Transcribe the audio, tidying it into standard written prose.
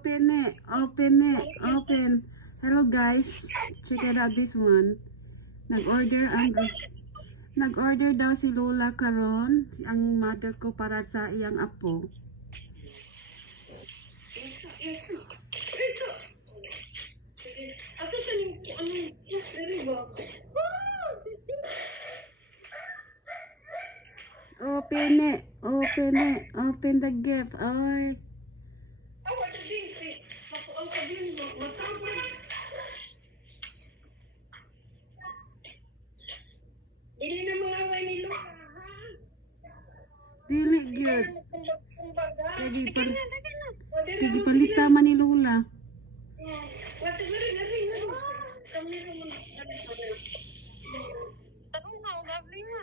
Open it. Open it. Open. Hello guys. Check it out this one. Nag-order daw si Lola karon, ang mother ko para sa iyang apo. Open it. Open it. Open the gift. Ay. Dili na mga away ni Luka, ha? Dili good. Kumbaga. Kaya palita man ni Lola. Wati na rin. Kami naman. Tanong na, ugabli na.